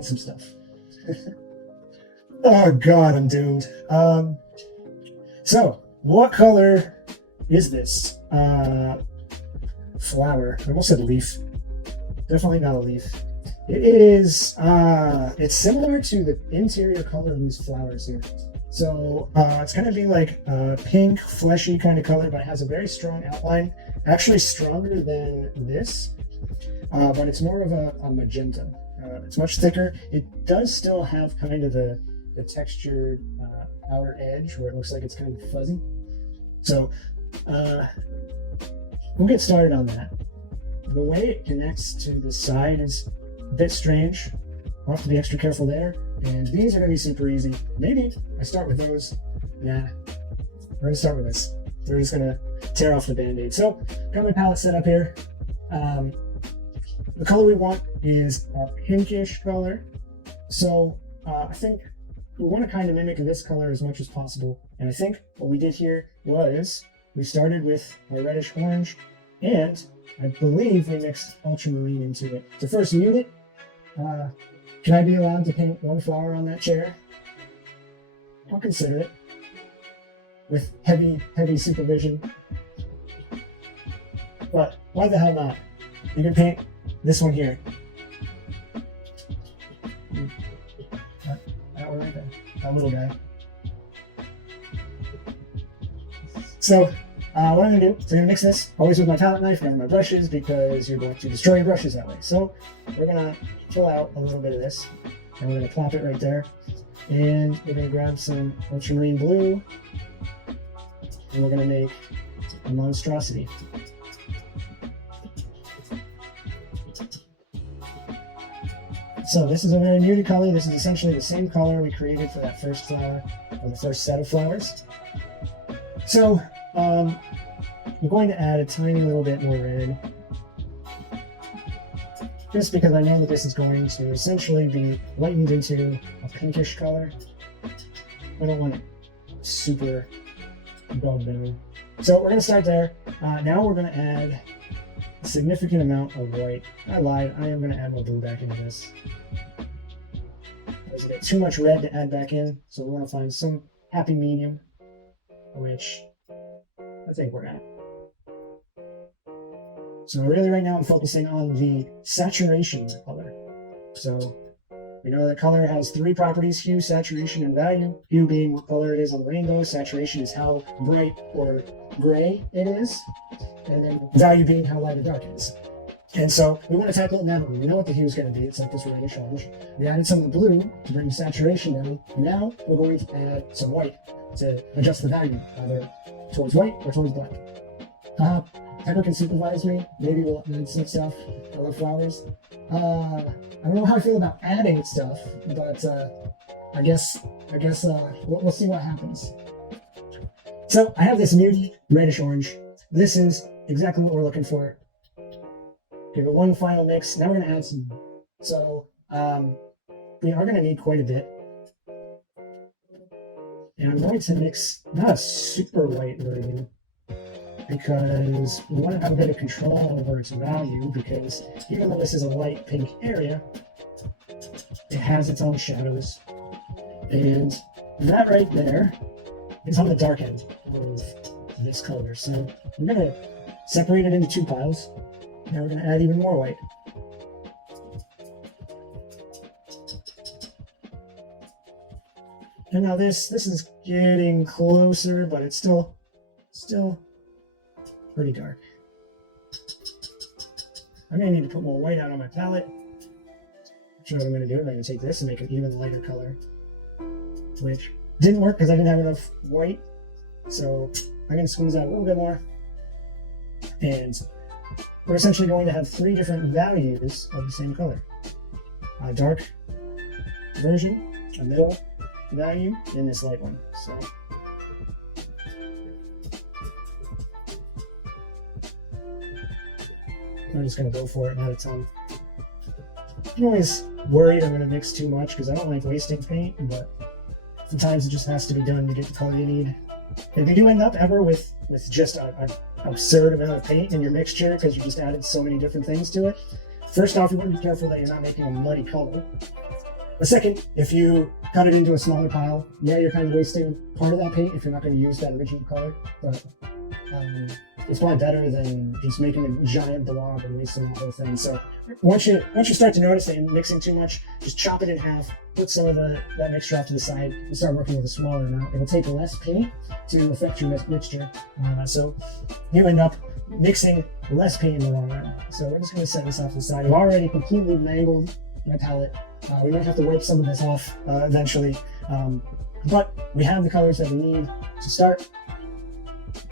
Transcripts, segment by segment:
paint some stuff. Oh God, I'm doomed. So what color is this? Flower. I almost said leaf. Definitely not a leaf. It is, it's similar to the interior color of these flowers here. So it's going to be like a pink, fleshy kind of color, but it has a very strong outline. Actually stronger than this, but it's more of a magenta. It's much thicker. It does still have kind of the textured outer edge where it looks like it's kind of fuzzy. So we'll get started on that. The way it connects to the side is a bit strange. I'll have to be extra careful there. And these are going to be super easy. Maybe I start with those. Nah, we're going to start with this. So we're just going to tear off the band-aid. So got my palette set up here. The color we want is a pinkish color. So I think we want to kind of mimic this color as much as possible. And I think what we did here was we started with our reddish orange, and I believe we mixed ultramarine into it. To first mute it, can I be allowed to paint one flower on that chair? I'll consider it. With heavy supervision. But why the hell not? You can paint this one here. That one right there. That little guy. So, what I'm going to do is I'm going to mix this always with my palette knife, never my brushes, because you're going to destroy your brushes that way. So we're going to pull out a little bit of this, and we're going to plop it right there. And we're going to grab some ultramarine blue, and we're going to make a monstrosity. So this is a very muted color. This is essentially the same color we created for that first flower, or the first set of flowers. So I'm going to add a tiny little bit more red, just because I know that this is going to essentially be lightened into a pinkish color. I don't want it super dulled down. So we're going to start there. Now we're going to add a significant amount of white. I lied. I am going to add more blue back into this. There's a bit too much red to add back in, so we want to find some happy medium, which I think we're at. So really right now I'm focusing on the saturation color. So we know that color has three properties: hue, saturation, and value. Hue being what color it is on the rainbow. Saturation is how bright or gray it is. And then value being how light or dark it is. And so we want to tackle it now. We know what the hue is going to be. It's like this reddish orange. We added some of the blue to bring saturation down. And now we're going to add some white to adjust the value, either towards white or towards black. Pepper can supervise me. Maybe we'll add some stuff. I love flowers. I don't know how I feel about adding stuff, but I guess we'll see what happens. So I have this muted reddish orange. This is exactly what we're looking for. Give it one final mix. Now we're going to add some. So we are going to need quite a bit. And I'm going to mix not a super white version, because we want to have a bit of control over its value, because even though this is a light pink area, it has its own shadows. And that right there is on the dark end of this color. So we're going to separate it into two piles. Now we're going to add even more white. And now this is getting closer, but it's still pretty dark. I'm going to need to put more white out on my palette. So what I'm going to do is I'm going to take this and make an even lighter color, which didn't work because I didn't have enough white. So I'm going to squeeze out a little bit more. And we're essentially going to have three different values of the same color. A dark version, a middle value, and this light one. So I'm just going to go for it and add a ton. I'm always worried I'm going to mix too much because I don't like wasting paint, but sometimes it just has to be done to get the color you need. If you do end up ever with just an absurd amount of paint in your mixture because you just added so many different things to it, first off, you want to be careful that you're not making a muddy color. A second, if you cut it into a smaller pile, yeah, you're kind of wasting part of that paint if you're not going to use that original color, but it's probably better than just making a giant blob and wasting the whole thing. So once you start to notice that you're mixing too much, just chop it in half, put some of that mixture off to the side, and start working with a smaller amount. It'll take less paint to affect your mixture, so you end up mixing less paint in the long run. So we're just going to set this off to the side. I've already completely mangled my palette. We might have to wipe some of this off eventually, but we have the colors that we need to start.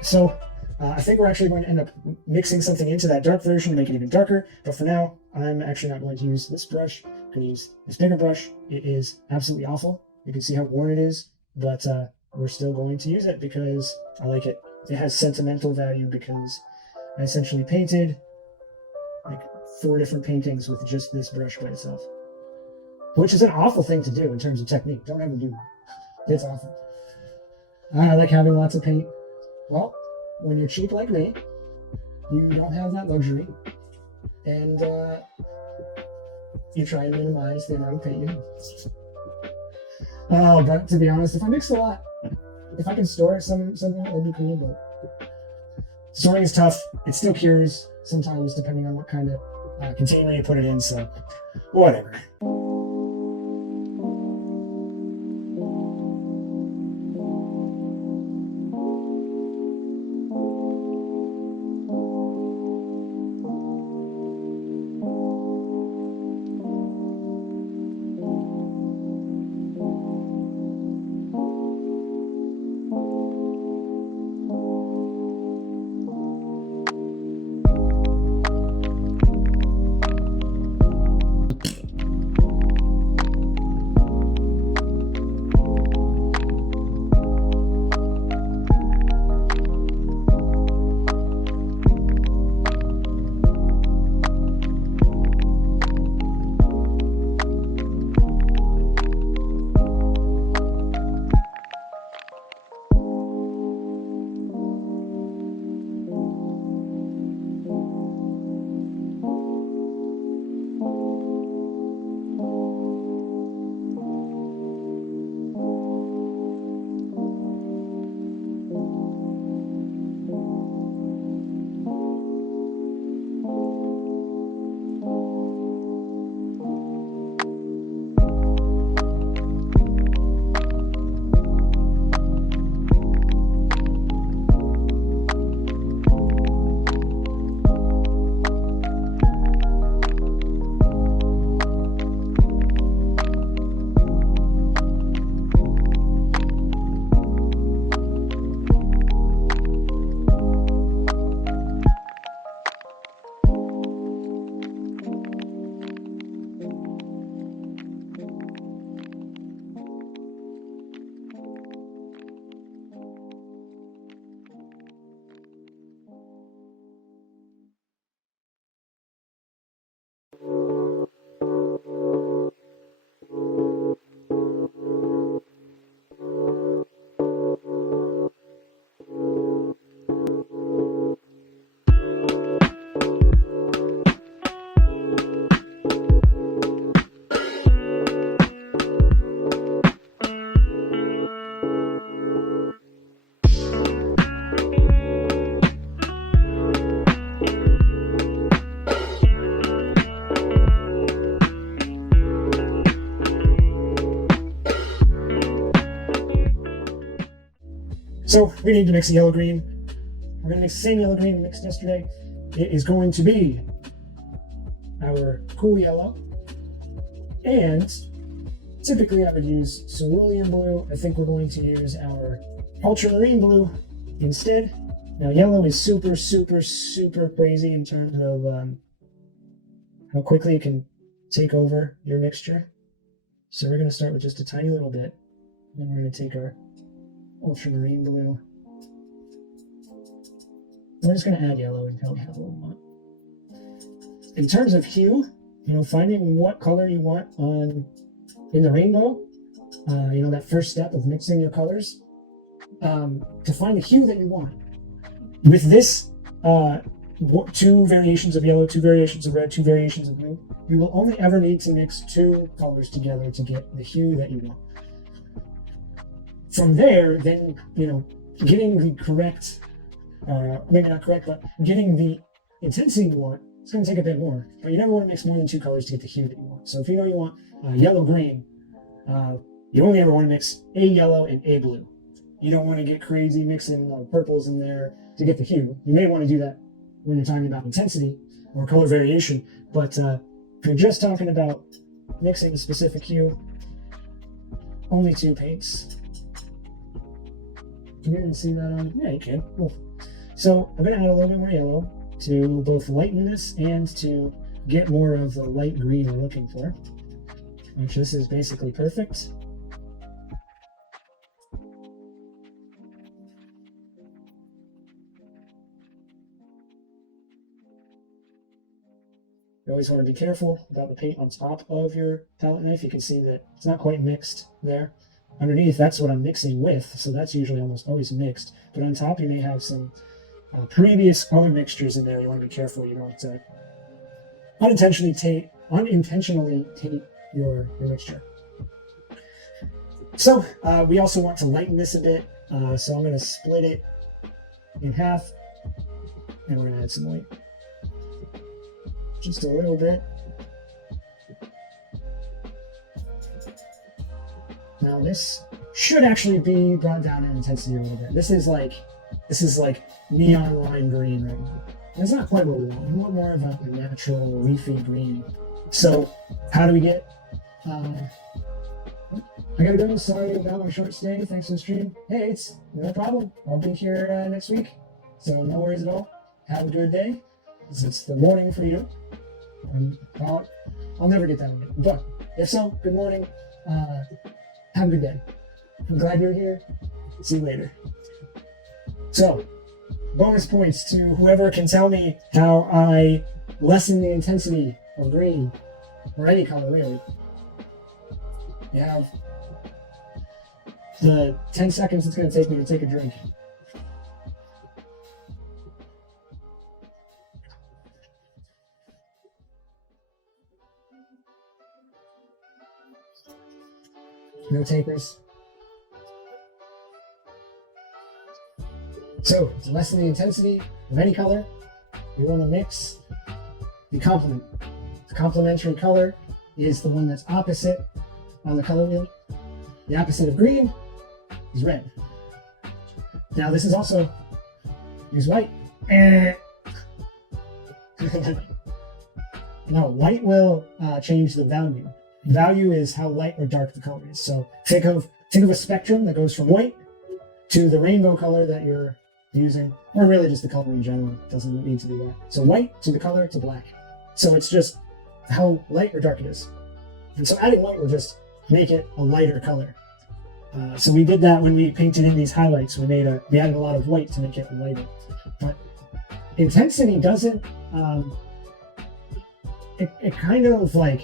So I think we're actually going to end up mixing something into that dark version to make it even darker, but for now, I'm actually not going to use this brush. I'm going to use this bigger brush. It is absolutely awful. You can see how worn it is, but we're still going to use it because I like it. It has sentimental value because I essentially painted like 4 different paintings with just this brush by itself, which is an awful thing to do in terms of technique. Don't ever do that. It's awful. I like having lots of paint. Well, when you're cheap like me, you don't have that luxury, and you try and minimize the amount of paint you use. But to be honest, if I mix a lot, if I can store it somewhere, it would be cool, but storing is tough. It still cures sometimes, depending on what kind of container you put it in, so whatever. So we need to mix the yellow green. We're going to mix the same yellow green we mixed yesterday. It is going to be our cool yellow. And typically I would use cerulean blue. I think we're going to use our ultramarine blue instead. Now yellow is super, super, super crazy in terms of how quickly it can take over your mixture. So we're going to start with just a tiny little bit. Then we're going to take our ultramarine blue. We're just going to add yellow until we have a little more. In terms of hue, finding what color you want in the rainbow, that first step of mixing your colors, to find the hue that you want. With this two variations of yellow, two variations of red, two variations of blue. You will only ever need to mix two colors together to get the hue that you want. From there, then, getting the correct, maybe not correct, but getting the intensity you want, it's going to take a bit more. But you never want to mix more than two colors to get the hue that you want. So if you know you want yellow-green, you only ever want to mix a yellow and a blue. You don't want to get crazy mixing purples in there to get the hue. You may want to do that when you're talking about intensity or color variation, but if you're just talking about mixing a specific hue, only two paints. Can you see that on? Yeah, you can. Cool. So I'm going to add a little bit more yellow to both lighten this and to get more of the light green we're looking for, which this is basically perfect. You always want to be careful about the paint on top of your palette knife. You can see that it's not quite mixed there. Underneath, that's what I'm mixing with, so that's usually almost always mixed. But on top, you may have some previous color mixtures in there. You want to be careful you don't unintentionally taint your mixture. So we also want to lighten this a bit, so I'm going to split it in half, and we're going to add some white. Just a little bit. Now this should actually be brought down in intensity a little bit. This is like neon lime green right now. It's not quite what we want. We want more of a natural leafy green. So how do we get? I gotta go. Sorry about my short stay. Thanks for the stream. Hey, it's no problem. I'll be here next week. So no worries at all. Have a good day. It's the morning for you. I'll never get that on it. But if so, good morning. Have a good day. I'm glad you're here. See you later. So, bonus points to whoever can tell me how I lessen the intensity of green, or any color really. You have the 10 seconds it's going to take me to take a drink. No takers. So, to lessen the intensity of any color, we want to mix the complement. The complementary color is the one that's opposite on the color wheel. The opposite of green is red. Now this is also, use white. No, white will change the value. Value is how light or dark the color is. So think of a spectrum that goes from white to the rainbow color that you're using, or really just the color in general. It doesn't need to be that. So white to the color to black. So it's just how light or dark it is. And so adding white will just make it a lighter color. So we did that when we painted in these highlights. We added a lot of white to make it lighter. But intensity doesn't. It kind of like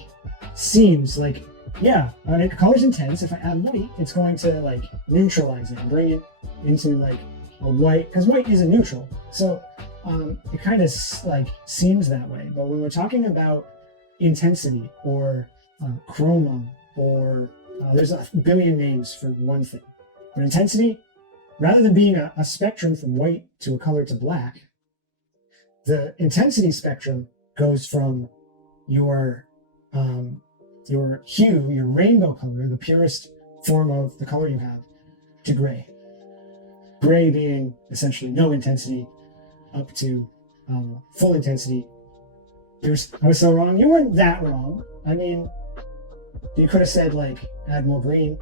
seems like, yeah, the color's intense. If I add white, it's going to like neutralize it and bring it into like a white, because white is a neutral. So it kind of like seems that way. But when we're talking about intensity or chroma, or there's a billion names for one thing. But intensity, rather than being a spectrum from white to a color to black, the intensity spectrum goes from your hue, your rainbow color, the purest form of the color you have, to gray. Gray being essentially no intensity up to full intensity. I was so wrong. You weren't that wrong. I mean, you could have said like add more green.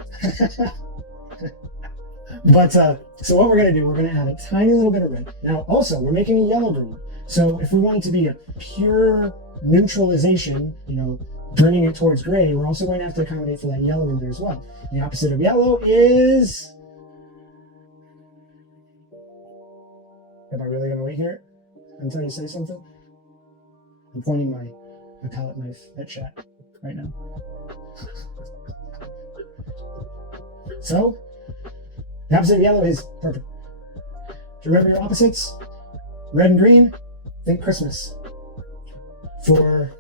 But so what we're going to do, we're going to add a tiny little bit of red. Now also, we're making a yellow green. So if we want it to be a pure neutralization, bringing it towards gray, we're also going to have to accommodate for that yellow in there as well. And the opposite of yellow is... Am I really going to wait here until you say something? I'm pointing my palette knife at chat right now. So, the opposite of yellow is purple. To remember your opposites, red and green, think Christmas. For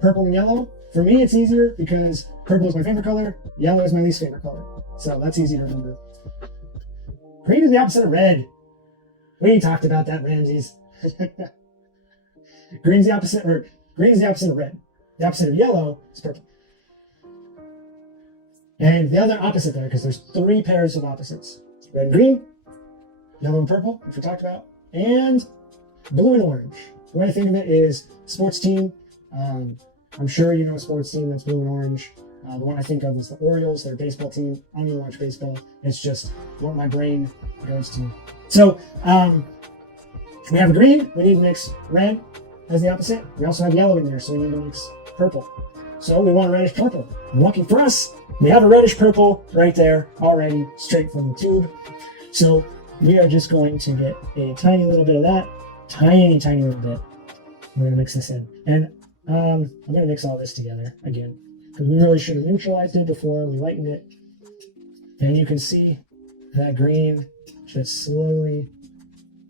purple and yellow, for me it's easier because purple is my favorite color, yellow is my least favorite color. So that's easy to remember. Green is the opposite of red. We talked about that, Ramses. Green is the opposite of red. The opposite of yellow is purple. And the other opposite there, because there's 3 pairs of opposites. Red and green, yellow and purple, which we talked about, and blue and orange. The way I think of it is sports team. I'm sure you know a sports team that's blue and orange. The one I think of is the Orioles, their baseball team. I don't even watch baseball. It's just what my brain goes to. So we have green. We need to mix red as the opposite. We also have yellow in there, so we need to mix purple. So we want a reddish purple. Lucky for us, we have a reddish purple right there already, straight from the tube. So we are just going to get a tiny little bit of that. Tiny little bit. We're going to mix this in. And I'm going to mix all this together again, because we really should have neutralized it before we lightened it. And you can see that green just slowly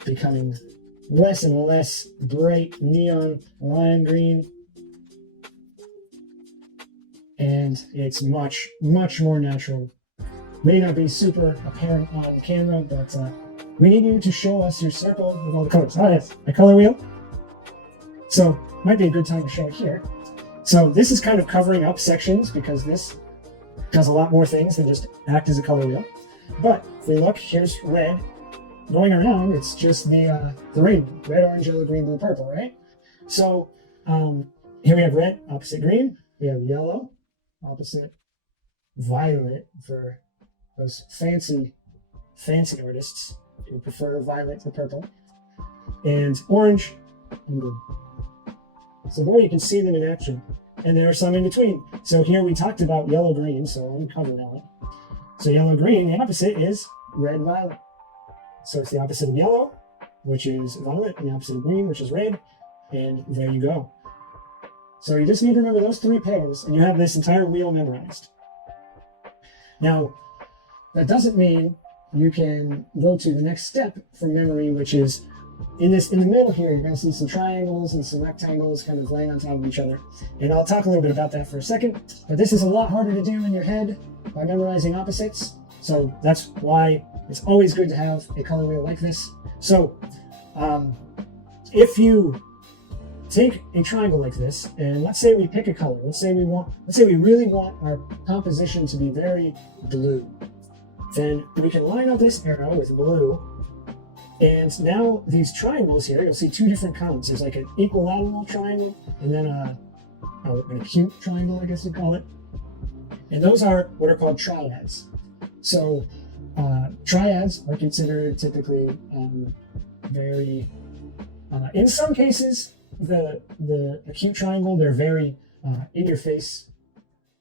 becoming less and less bright neon lime green. And it's much more natural. May not be super apparent on camera, but we need you to show us your circle with all the colors. Oh yes, my color wheel. So might be a good time to show it here. So this is kind of covering up sections because this does a lot more things than just act as a color wheel. But if we look, here's red. Going around, it's just the rainbow. Red, orange, yellow, green, blue, purple, right? So here we have red, opposite green. We have yellow, opposite violet for those fancy artists who prefer violet to purple. And orange and blue. So there you can see them in action. And there are some in between. So here we talked about yellow-green, so let me cover that. So yellow-green, the opposite is red-violet. So it's the opposite of yellow, which is violet, and the opposite of green, which is red. And there you go. So you just need to remember those 3 pairs, and you have this entire wheel memorized. Now, that doesn't mean you can go to the next step from memory, which is in the middle here, you're going to see some triangles and some rectangles kind of laying on top of each other. And I'll talk a little bit about that for a second. But this is a lot harder to do in your head by memorizing opposites. So that's why it's always good to have a color wheel like this. So if you take a triangle like this, and let's say we pick a color. Let's say we really want our composition to be very blue. Then we can line up this arrow with blue. And now these triangles here, you'll see 2 different kinds. There's like an equilateral triangle and then an acute triangle, I guess you'd call it. And those are what are called triads. So triads are considered typically very, in some cases, the acute triangle, they're very in your face.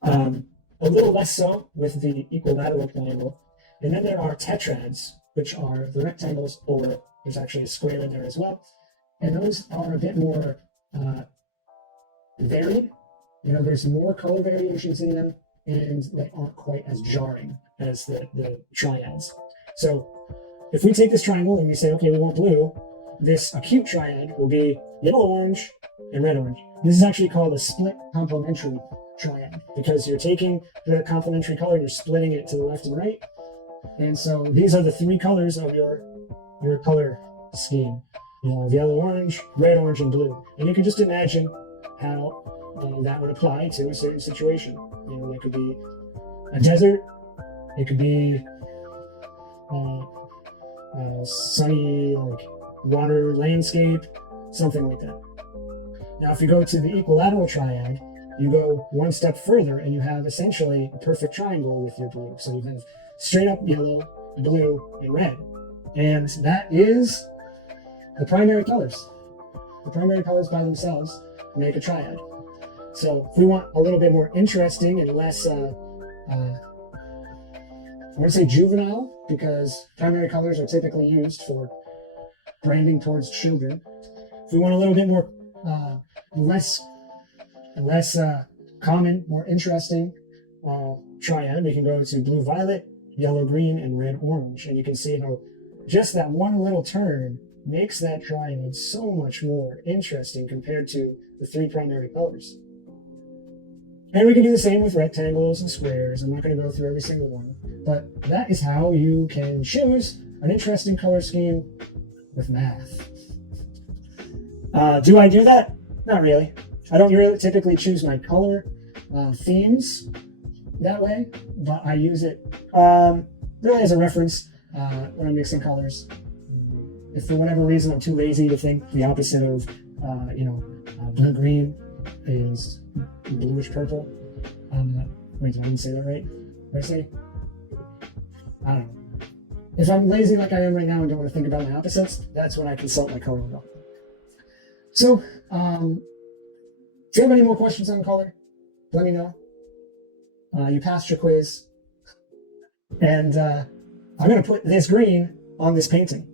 A little less so with the equilateral triangle. And then there are tetrads, which are the rectangles, or there's actually a square in there as well. And those are a bit more varied. You know, there's more color variations in them, and they aren't quite as jarring as the triads. So if we take this triangle and we say, okay, we want blue, this acute triad will be yellow-orange and red-orange. This is actually called a split complementary triad, because you're taking the complementary color and you're splitting it to the left and right. And so these are the 3 colors of your color scheme. You have yellow, orange, red, orange, and blue. And you can just imagine how that would apply to a certain situation. You know, that could be a desert. It could be a sunny, like water landscape, something like that. Now, if you go to the equilateral triad, you go one step further and you have essentially a perfect triangle with your blue. So you have straight up yellow, blue, and red. And that is the primary colors. The primary colors by themselves make a triad. So if we want a little bit more interesting and less, I want to say juvenile, because primary colors are typically used for branding towards children. If we want a little bit more, less common, more interesting triad, we can go to blue-violet, yellow-green, and red-orange. And you can see how just that one little turn makes that triangle so much more interesting compared to the three primary colors. And we can do the same with rectangles and squares. I'm not going to go through every single one, but that is how you can choose an interesting color scheme with math. Do I do that? Not really. I don't really typically choose my color themes that way, but I use it really as a reference when I'm mixing colors. If for whatever reason I'm too lazy to think the opposite of, blue-green is bluish purple. Wait, did I even say that right? What did I say? I don't know. If I'm lazy like I am right now and don't want to think about my opposites, that's when I consult my color wheel. So, if you have any more questions on color, let me know. You passed your quiz. And I'm going to put this green on this painting.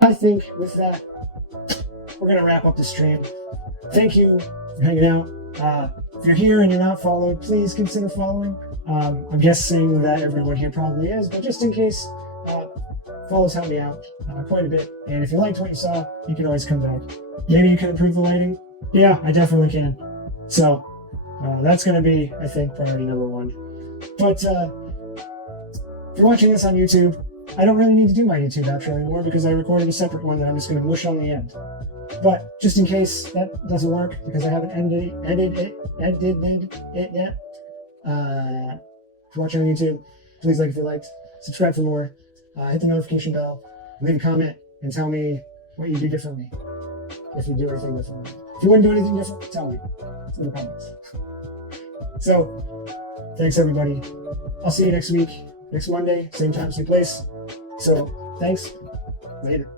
I think with that, we're going to wrap up the stream. Thank you for hanging out. If you're here and you're not followed, please consider following. I'm guessing that everyone here probably is, but just in case, follows help me out quite a bit. And if you liked what you saw, you can always come back. Maybe you can improve the lighting. Yeah, I definitely can. So that's going to be, I think, priority number one. But if you're watching this on YouTube, I don't really need to do my YouTube outro anymore because I recorded a separate one that I'm just going to mush on the end. But just in case that doesn't work because I haven't edited it yet, if you're watching on YouTube, please like if you liked, subscribe for more, hit the notification bell, leave a comment, and tell me what you do differently. If you do anything differently. If you wouldn't do anything different, tell me in the comments. So, thanks everybody. I'll see you next week, next Monday, same time, same place. So, thanks. Later.